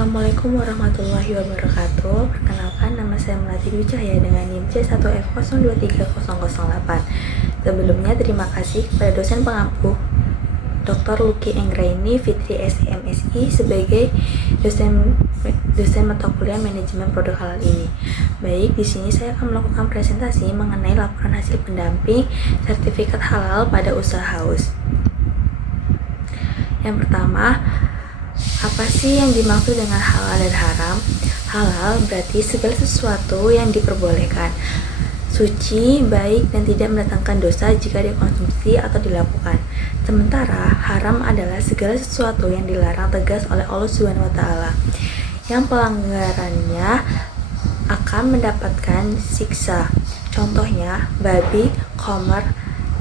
Assalamualaikum warahmatullahi wabarakatuh. Perkenalkan, nama saya Melati Dwi Cahya dengan NIM C1F023008. Sebelumnya terima kasih kepada dosen pengampu Dr. Luki Enggraini Fitri SMSI sebagai dosen mata kuliah manajemen produk halal ini. Baik, di sini saya akan melakukan presentasi mengenai laporan hasil pendamping sertifikat halal pada usaha haus. Yang pertama, apa sih yang dimaksud dengan halal dan haram? Halal berarti segala sesuatu yang diperbolehkan, suci, baik, dan tidak mendatangkan dosa jika dikonsumsi atau dilakukan. Sementara haram adalah segala sesuatu yang dilarang tegas oleh Allah SWT, yang pelanggarannya akan mendapatkan siksa. Contohnya babi, khamar,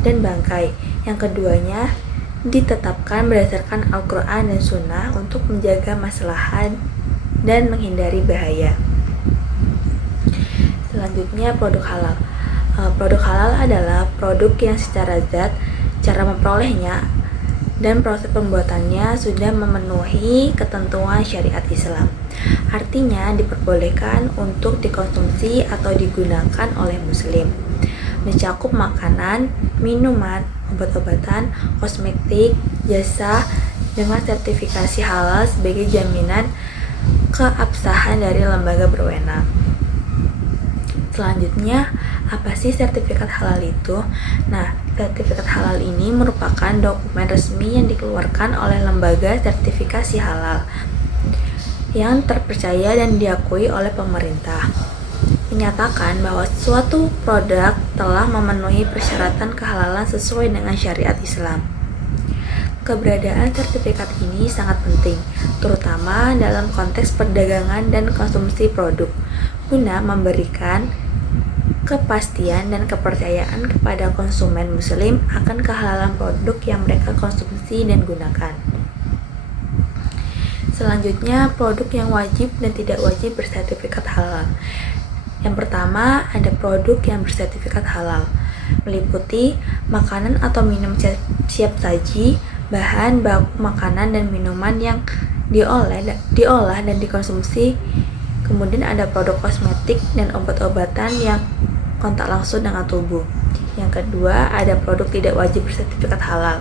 dan bangkai. Yang keduanya ditetapkan berdasarkan Al-Quran dan Sunnah untuk menjaga maslahat dan menghindari bahaya. Selanjutnya, produk halal. Produk halal adalah produk yang secara zat, cara memperolehnya, dan proses pembuatannya sudah memenuhi ketentuan syariat Islam. Artinya diperbolehkan untuk dikonsumsi atau digunakan oleh muslim. Mencakup makanan, minuman, obat-obatan, kosmetik, jasa dengan sertifikasi halal sebagai jaminan keabsahan dari lembaga berwenang. Selanjutnya, apa sih sertifikat halal itu? Nah, sertifikat halal ini merupakan dokumen resmi yang dikeluarkan oleh lembaga sertifikasi halal yang terpercaya dan diakui oleh pemerintah. Menyatakan bahwa suatu produk telah memenuhi persyaratan kehalalan sesuai dengan syariat Islam. Keberadaan sertifikat ini sangat penting, terutama dalam konteks perdagangan dan konsumsi produk, guna memberikan kepastian dan kepercayaan kepada konsumen muslim akan kehalalan produk yang mereka konsumsi dan gunakan. Selanjutnya, produk yang wajib dan tidak wajib bersertifikat halal. Yang pertama, ada produk yang bersertifikat halal, meliputi makanan atau minum siap saji, bahan baku makanan dan minuman yang diolah dan dikonsumsi. Kemudian ada produk kosmetik dan obat-obatan yang kontak langsung dengan tubuh. Yang kedua, ada produk tidak wajib bersertifikat halal,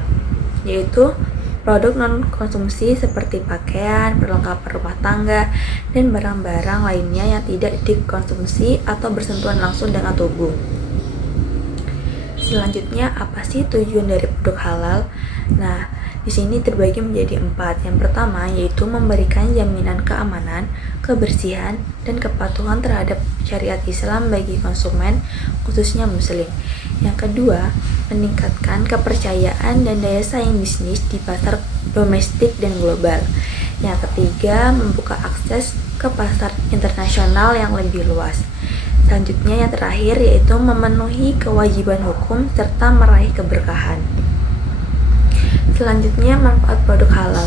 yaitu produk non-konsumsi seperti pakaian, perlengkapan rumah tangga, dan barang-barang lainnya yang tidak dikonsumsi atau bersentuhan langsung dengan tubuh. Selanjutnya, apa sih tujuan dari produk halal? Nah, di sini terbagi menjadi 4. Yang pertama yaitu memberikan jaminan keamanan, kebersihan, dan kepatuhan terhadap syariat Islam bagi konsumen, khususnya muslim. Yang kedua, meningkatkan kepercayaan dan daya saing bisnis di pasar domestik dan global. Yang ketiga, membuka akses ke pasar internasional yang lebih luas. Selanjutnya, yang terakhir yaitu memenuhi kewajiban hukum serta meraih keberkahan. Selanjutnya, manfaat produk halal.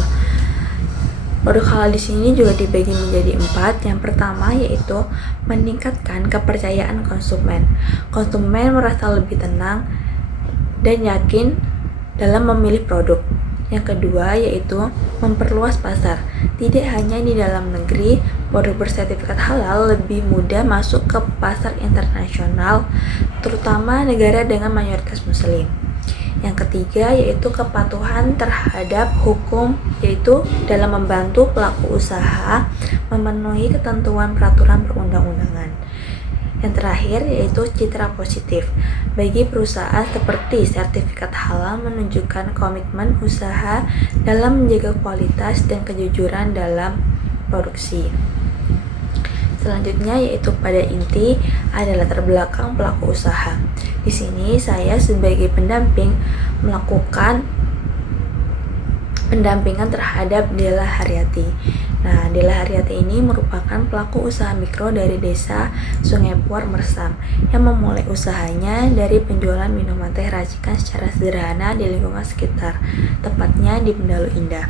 Produk halal di sini juga dibagi menjadi 4. Yang pertama yaitu meningkatkan kepercayaan konsumen. Konsumen merasa lebih tenang dan yakin dalam memilih produk. Yang kedua yaitu memperluas pasar. Tidak hanya di dalam negeri, produk bersertifikat halal lebih mudah masuk ke pasar internasional, terutama negara dengan mayoritas muslim. Yang ketiga yaitu kepatuhan terhadap hukum, yaitu dalam membantu pelaku usaha memenuhi ketentuan peraturan perundang-undangan. Yang terakhir yaitu citra positif. Bagi perusahaan seperti sertifikat halal menunjukkan komitmen usaha dalam menjaga kualitas dan kejujuran dalam produksi. Selanjutnya yaitu pada inti adalah latar belakang pelaku usaha. Di sini saya sebagai pendamping melakukan pendampingan terhadap Dela Haryati. Nah, Dela Haryati ini merupakan pelaku usaha mikro dari desa Sungai Puar Mersam yang memulai usahanya dari penjualan minuman teh racikan secara sederhana di lingkungan sekitar, tepatnya di Bendalu Indah.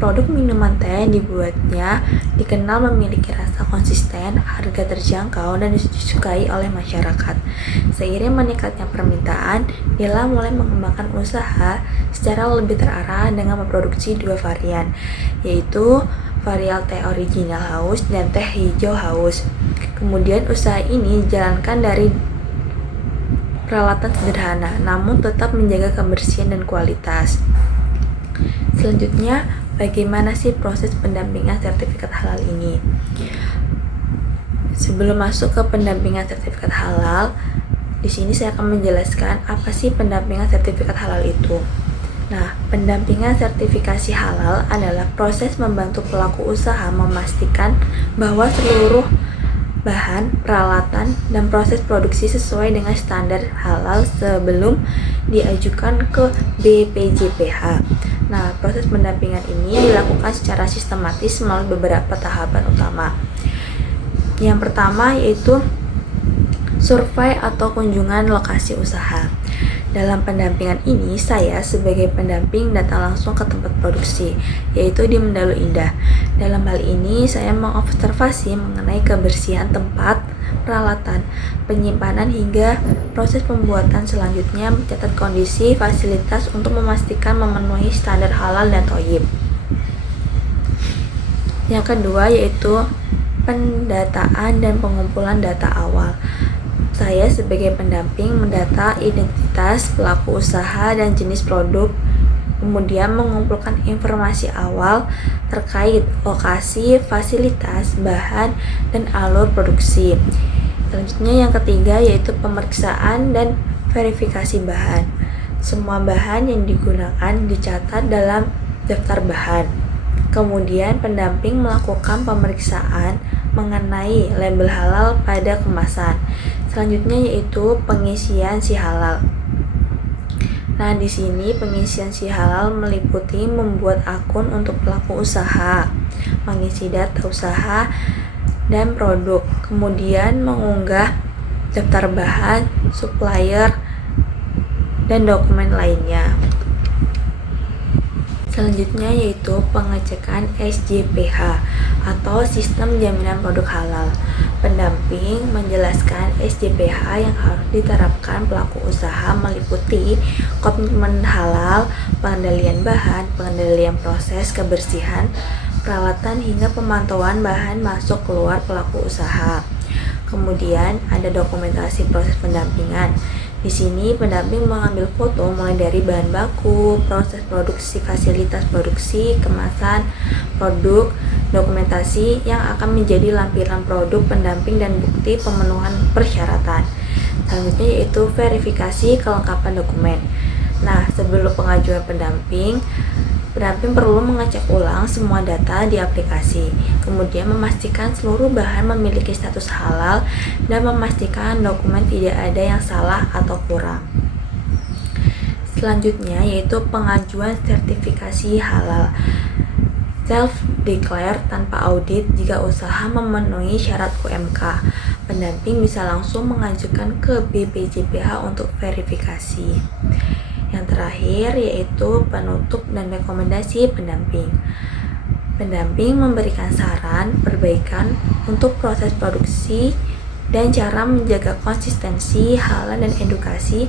Produk minuman teh dibuatnya dikenal memiliki rasa konsisten, harga terjangkau, dan disukai oleh masyarakat. Seiring meningkatnya permintaan, Dela mulai mengembangkan usaha secara lebih terarah dengan memproduksi 2 varian, yaitu varian teh original house dan teh hijau house. Kemudian usaha ini dijalankan dari peralatan sederhana, namun tetap menjaga kebersihan dan kualitas. Selanjutnya, bagaimana sih proses pendampingan sertifikat halal ini? Sebelum masuk ke pendampingan sertifikat halal, di sini saya akan menjelaskan apa sih pendampingan sertifikat halal itu. Nah, pendampingan sertifikasi halal adalah proses membantu pelaku usaha memastikan bahwa seluruh bahan, peralatan, dan proses produksi sesuai dengan standar halal sebelum diajukan ke BPJPH. Nah, proses pendampingan ini dilakukan secara sistematis melalui beberapa tahapan utama. Yang pertama yaitu survei atau kunjungan lokasi usaha. Dalam pendampingan ini, saya sebagai pendamping datang langsung ke tempat produksi, yaitu di Mendalu Indah. Dalam hal ini, saya mengobservasi mengenai kebersihan tempat, peralatan, penyimpanan, hingga proses pembuatan selanjutnya mencatat kondisi fasilitas untuk memastikan memenuhi standar halal dan thayyib. Yang kedua yaitu pendataan dan pengumpulan data awal. Saya sebagai pendamping mendata identitas pelaku usaha dan jenis produk, kemudian mengumpulkan informasi awal terkait lokasi, fasilitas, bahan, dan alur produksi. Selanjutnya yang ketiga yaitu pemeriksaan dan verifikasi bahan. Semua bahan yang digunakan dicatat dalam daftar bahan. Kemudian pendamping melakukan pemeriksaan mengenai label halal pada kemasan. Selanjutnya yaitu pengisian si halal. Nah, di sini pengisian si halal meliputi membuat akun untuk pelaku usaha, mengisi data usaha dan produk, kemudian mengunggah daftar bahan, supplier, dan dokumen lainnya. Selanjutnya yaitu pengecekan SJPH atau Sistem Jaminan Produk Halal. Pendamping menjelaskan SJPH yang harus diterapkan pelaku usaha meliputi komitmen halal, pengendalian bahan, pengendalian proses kebersihan, peralatan hingga pemantauan bahan masuk keluar pelaku usaha. Kemudian ada dokumentasi proses pendampingan. Di sini pendamping mengambil foto mulai dari bahan baku, proses produksi, fasilitas produksi, kemasan, produk, dokumentasi yang akan menjadi lampiran produk pendamping dan bukti pemenuhan persyaratan. Selanjutnya yaitu verifikasi kelengkapan dokumen. Nah, sebelum pengajuan pendamping perlu mengecek ulang semua data di aplikasi, kemudian memastikan seluruh bahan memiliki status halal dan memastikan dokumen tidak ada yang salah atau kurang. Selanjutnya yaitu pengajuan sertifikasi halal. Self-declare tanpa audit jika usaha memenuhi syarat UMK. Pendamping bisa langsung mengajukan ke BPJPH untuk verifikasi. Yang terakhir yaitu penutup dan rekomendasi pendamping. Pendamping memberikan saran, perbaikan untuk proses produksi dan cara menjaga konsistensi halal dan edukasi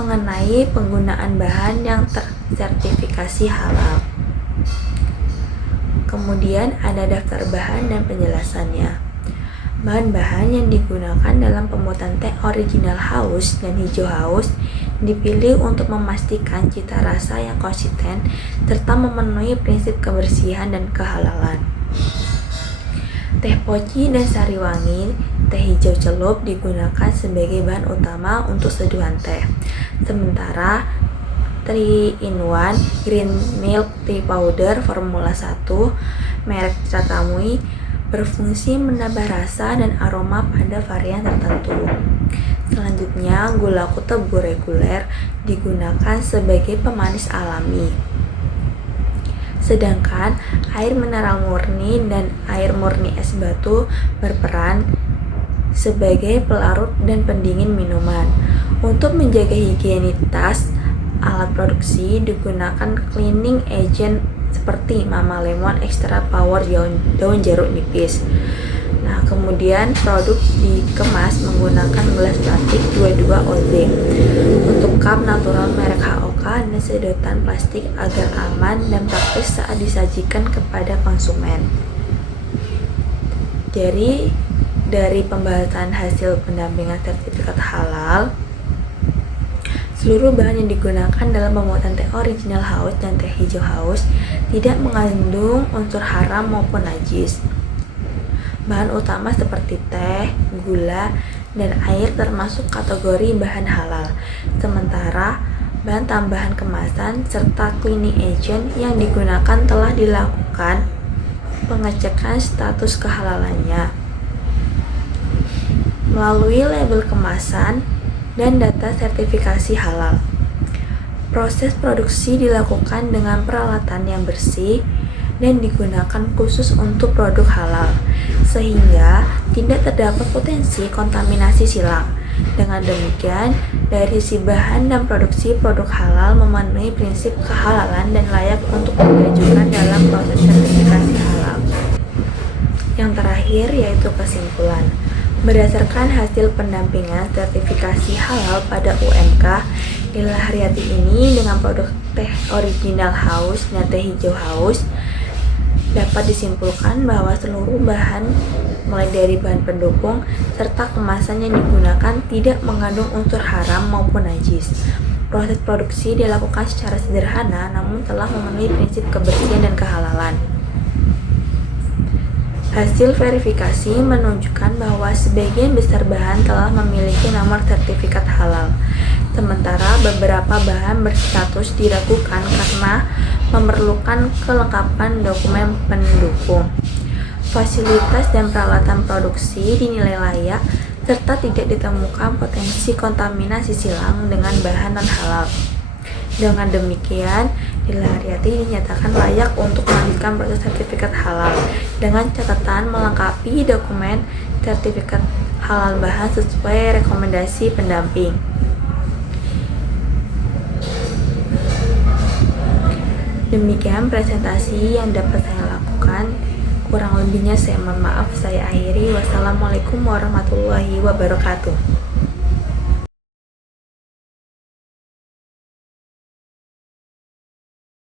mengenai penggunaan bahan yang tersertifikasi halal. Kemudian ada daftar bahan dan penjelasannya. Bahan-bahan yang digunakan dalam pembuatan teh original house dan hijau house dipilih untuk memastikan cita rasa yang konsisten serta memenuhi prinsip kebersihan dan kehalalan. Teh poci dan sariwangi, teh hijau celup digunakan sebagai bahan utama untuk seduhan teh. Sementara 3-in-1 green milk tea powder formula 1 merek Tratamui berfungsi menambah rasa dan aroma pada varian tertentu. Selanjutnya, gula tebu reguler digunakan sebagai pemanis alami. Sedangkan air mineral murni dan air murni es batu berperan sebagai pelarut dan pendingin minuman. Untuk menjaga higienitas alat produksi digunakan cleaning agent seperti Mama Lemon Extra Power daun jeruk nipis. Nah, kemudian produk dikemas menggunakan gelas plastik 22 oz. Untuk cup natural merek HOK dan sedotan plastik agar aman dan praktis saat disajikan kepada konsumen. Jadi dari pembahasan hasil pendampingan sertifikat halal, seluruh bahan yang digunakan dalam pembuatan teh original house dan teh hijau house tidak mengandung unsur haram maupun najis. Bahan utama seperti teh, gula, dan air termasuk kategori bahan halal. Sementara bahan tambahan kemasan serta cleaning agent yang digunakan telah dilakukan pengecekan status kehalalannya melalui label kemasan dan data sertifikasi halal. Proses produksi dilakukan dengan peralatan yang bersih dan digunakan khusus untuk produk halal, sehingga tidak terdapat potensi kontaminasi silang. Dengan demikian, dari sisi bahan dan produksi produk halal memenuhi prinsip kehalalan dan layak untuk diajukan dalam proses sertifikasi halal. Yang terakhir yaitu kesimpulan. Berdasarkan hasil pendampingan sertifikasi halal pada UMK, Ila Haryati ini dengan produk teh original house dan teh hijau house dapat disimpulkan bahwa seluruh bahan mulai dari bahan pendukung serta kemasan yang digunakan tidak mengandung unsur haram maupun najis. Proses produksi dilakukan secara sederhana namun telah memenuhi prinsip kebersihan dan kehalalan. Hasil verifikasi menunjukkan bahwa sebagian besar bahan telah memiliki nomor sertifikat halal, sementara beberapa bahan berstatus diragukan karena memerlukan kelengkapan dokumen pendukung. Fasilitas dan peralatan produksi dinilai layak, serta tidak ditemukan potensi kontaminasi silang dengan bahan non-halal. Dengan demikian, Ila Haryati dinyatakan layak untuk melanjutkan proses sertifikat halal dengan catatan melengkapi dokumen sertifikat halal bahan sesuai rekomendasi pendamping. Demikian presentasi yang dapat saya lakukan. Kurang lebihnya saya mohon maaf. Saya akhiri. Wassalamualaikum warahmatullahi wabarakatuh.